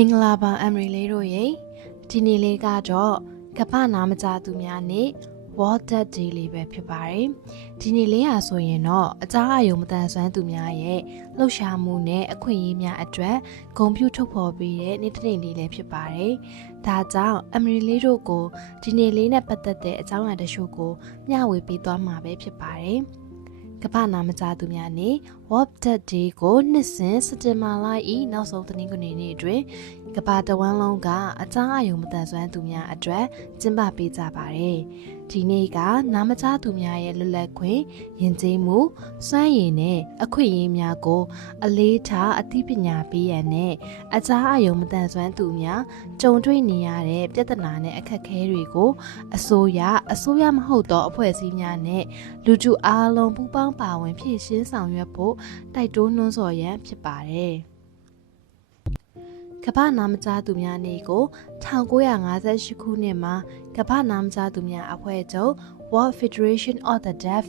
မင်္ဂလာပါအမ်ရီလေးတို့ရေဒီနေ့လေးကတော့ကပ္ပနာမကြသူများနဲ့ World Dead Day လေးပဲဖြစ်ပါတယ်ဒီနေ့လေးဟာဆိုရင်တော့အကြားအယုံမတန်ဆွမ်းသူများရဲ့လှုပ်ရှားမှုနဲ့အခွင့်အရေးများအတွက်ဂုဏ်ပြုထုတ်ဖော်ပေးတဲ့နေ့တစ်နေ့လေးလည်းဖြစ်ပါတယ်ဒါကြောင့်အမ်ရီလေးတို့ကိုဒီနေ့လေးနဲ့ပတ်သက်တဲ့အကြောင်းအရာတချို့ကိုမျှဝေပေးသွားမှာပဲဖြစ်ပါတယ်ကပ္ပနာမကြသူများနဲ့ World Dead Day ကိုနှစ်စဉ်စက်တင်ဘာလ၏နောက်ဆုံးသတင်းကွန်နေ့အတွင်းကမ္ဘာတဝန်းလုံးကအကြားအယုံမတန်ဆွမ်းသူများအတွက်ကျင်းပပေးကြပါတယ်။ဒီနေ့ကနာမကြားသူများရဲ့လွတ်လပ်ခွင့်၊ယဉ်ကျေးမှု၊စွမ်းရည်နဲ့အခွင့်အရေးများကိုအလေးထားအသိပညာပေးရန်နဲ့အကြားအယုံမတန်ဆွမ်းသူများကြုံတွေ့နေရတဲ့ပြဿနာနဲ့အခက်အခဲတွေကိုအစိုးရမဟုတ်သောအဖွဲ့အစည်းများနဲ့လူထုအားလုံးပူးပေါင်းပါဝင်ဖြည့်ရှင်းဆောင်ရွက်ဖို့တိုက်တွန်းနှိုးဆော်ရန်ဖြစ်ပါတယ်။ကမ္ဘာနာမကြားသူများနေ့ကို1958ခုနှစ်မှာကမ္ဘာနာမကြားသူများအဖွဲ့ချုပ် World Federation of the Deaf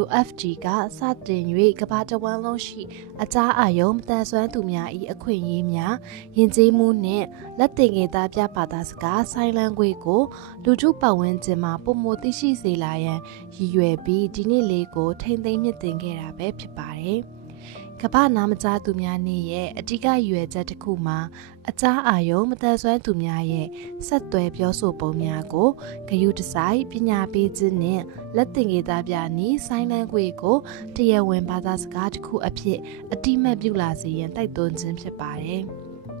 WFD ကစတင်၍ကမ္ဘာတဝန်းလုံးရှိအကြားအယုံမတန်ဆွမ်းသူများ၏အခွင့်အရေးများယဉ်ကျေးမှုနှင့်လက်သင်္ကေတပြဘာသာစကား Sign Language ကိုလူထုပတ်ဝန်းကျင်မှာပုံမသိရှိစေလာရန်ရည်ရွယ်ပြီးဒီနေ့လေးကိုထိန်းသိမ်းမြင့်တင်ခဲ့တာပဲဖြစ်ပါတယ်။ကမ္ဘာနာမကြားသူများနေ့ရဲ့အဓိကရည်ရွယ်ချက်တစ်ခုမှာအကြားအာယုံမတန်ဆွမ်းသူများရဲ့ဆက်သွယ်ပြောဆိုပုံများကိုဂရုတစိုက်ပညာပေးခြင်းနဲ့လက်သင်္ကေတပြနည်း Sign Language ကိုတရားဝင်ဘာသာစကားတစ်ခုအဖြစ်အတိမတ်ပြုလာစေရန်တိုက်တွန်းခြင်းဖြစ်ပါတယ်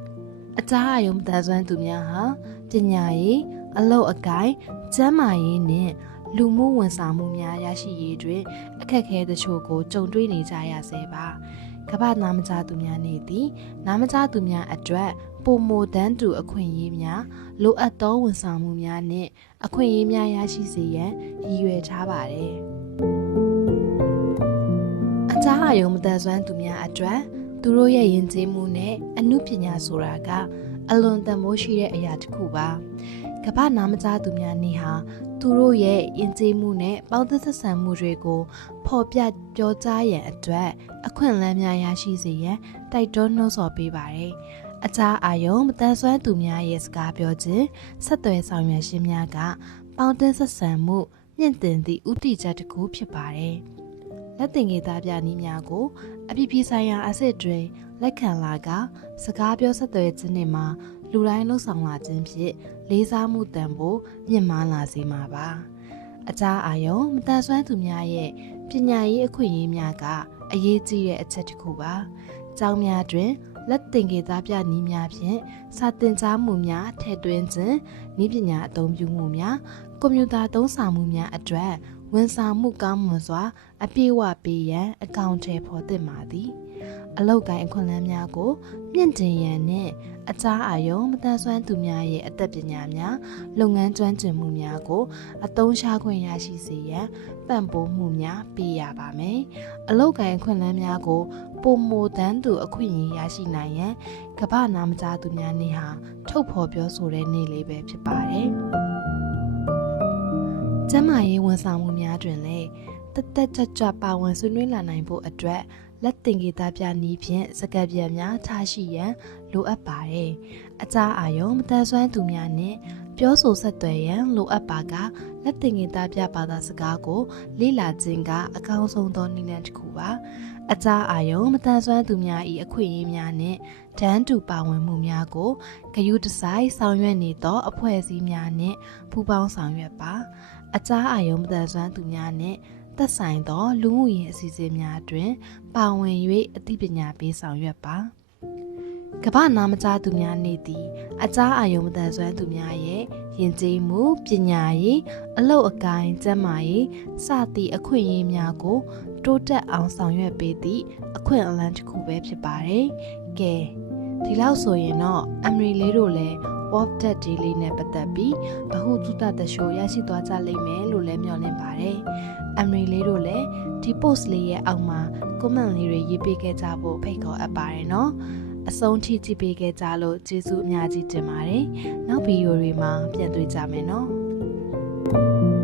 ။အကြားအာယုံမတန်ဆွမ်းသူများဟာပညာရေးအလုပ်အကိုင်ကျန်းမာရေးနဲ့လူမှုဝန်ဆောင်မှုများရရှိရေးတွင်အခက်အခဲတချို့ကိုကြုံတွေ့နေကြရဆဲပါကမ္ဘာနာမကြားသူများနေ့သည်နာမကြားသူများအတွက်ပုံမတန်းတူအခွင့်အရေးများလိုအပ်သောဝန်ဆောင်မှုများနှင့်အခွင့်အရေးများရရှိစေရန်ရည်ရွယ်ထားပါတယ်အကြားအယုံမတန်ဆွမ်းသူများအတွက်သူတို့ရဲ့ယဉ်ကျေးမှုနဲ့အမှုပညာဆိုတာကအလွန်တန်ဖိုးရှိတဲ့အရာတစ်ခုပါကမ္ဘာနာမကြားသူများနေ့ဟာသူတို့ရဲ့ယဉ်ကျေးမှုနဲ့ပေါင်းသင်းဆက်ဆံမှုတွေကိုဖော်ပြပြောကြားရန်အတွက်အခွင့်အလမ်းများရရှိစေရန်တိုက်တွန်းနှိုးဆော်ပေးပါတယ်။အကြားအာယုံမတန်ဆွမ်းသူများရဲ့စကားပြောခြင်းဆက်သွယ်ဆောင်ရွက်ခြင်းများကပေါင်းသင်းဆက်ဆံမှုမြင့်တင်သည့်ဥတီချက်တစ်ခုဖြစ်ပါတယ်။လက်သင်္ကေတပြနည်းများကိုအပြည်ပြည်ဆိုင်ရာအဆင့်တွင်လက်ခံလာကစကားပြောဆက်သွယ်ခြင်းတွေမှာလူတိုင်းလှုပ်ဆောင်လာခြင်းဖြင့်လေးစားမှုတန်ဖိုးမြင့်မားလာစေမှာပါအကြားအာယုံမတန်ဆွမ်းသူများရဲ့ပညာရေးအခွင့်အရေးများကအရေးကြီးတဲ့အချက်တစ်ခုပါကျောင်းများတွင်လက်သင်္ကေတပြနည်းများဖြင့်စာသင်ကြားမှုများထည့်သွင်းခြင်းနည်းပညာအသုံးပြုမှုများကွန်ပျူတာသုံးဆောင်မှုများအတွက်ဝန်ဆောင်မှုကောင်းမွန်စွာအပြည့်အဝပေးရန်အကောင့်ထဲပေါ်သင့်ပါသည်အလောက်ကိုင်းအခွင့်အလမ်းများကိုမြင့်တင်ရန်နှင့်အကြားအာယုံမတန်ဆွမ်းသူများရဲ့အသက်ပညာများလုပ်ငန်းကျွမ်းကျင်မှုများကိုအသုံးချခွင့်ရရှိစေရန်ပံ့ပိုးမှုများပေးရပါမယ်။အလောက်ကိုင်းအခွင့်အလမ်းများကိုပုံမတန်းသူအခွင့်အရေးရရှိနိုင်ရန်ကမ္ဘာနာမကြားသူများနေ့ဟာထုတ်ဖော်ပြောဆိုတဲ့နေ့လေးပဲဖြစ်ပါတယ်။ကျန်းမာရေးဝန်ဆောင်မှုများတွင်လည်းတက်ကြွပါဝင်ဆွေးနွေးလာနိုင်ဖို့အတွက်လက်သင်္ကေတပြနည်းဖြင့်စကားပြန်များထားရှိရန်လိုအပ်ပါတယ်။အကြားအာယုံမတန်ဆွမ်းသူများနှင့်ပြောဆိုဆက်သွယ်ရန်လိုအပ်ပါကလက်သင်္ကေတပြဘာသာစကားကိုလေ့လာခြင်းကအကောင်းဆုံးသောနည်းလမ်းတစ်ခုပါ။အကြားအာယုံမတန်ဆွမ်းသူများ၏အခွင့်အရေးများနှင့်တန်းတူပါဝင်မှုများကိုဂရုတစိုက်ဆောင်ရွက်နေသောအဖွဲ့အစည်းများနှင့်ပူးပေါင်းဆောင်ရွက်ပါ။အကြားအာယုံမတန်ဆွမ်းသူများနှင့်သက်ဆိုင်သောလူမှုရေးအစီအစဉ်များတွင်ပါဝင်၍အသိပညာပေးဆောင်ရွက်ပါကမ္ဘာနာမကြားသူများနေ့သည်အကြားအာယုံမတန်ဆွမ်းသူများရဲ့ယဉ်ကျေးမှုပညာရေးအလုပ်အကိုင်ကျန်းမာရေးစသည့်အခွင့်အရေးများကိုတိုးတက်အောင်ဆောင်ရွက်ပေးသည့်အခွင့်အလမ်းတစ်ခုပဲဖြစ်ပါတယ်ကဲဒီလောက်ဆိုရင်တော့အမ်ရီလေးတို့လည်းWorld Dead Day လေးနဲ့ပတ်သက်ပြီးဗဟုသုတတရှိုးရရှိသွားကြလိမ့်မယ်လို့လည်းမျှော်လင့်ပါတယ်။အမ်ရီလေးတို့လည်းဒီ post လေးရဲ့အောက်မှာ comment လေးတွေရေးပေးခဲ့ကြဖို့ဖိတ်ခေါ်အပ်ပါတယ်နော်။အဆုံးထိကြည့်ပေးခဲ့ကြလို့ကျေးဇူးအများကြီးတင်ပါတယ်။နောက်ဗီဒီယိုတွေမှာပြန်တွေ့ကြမယ်နော်။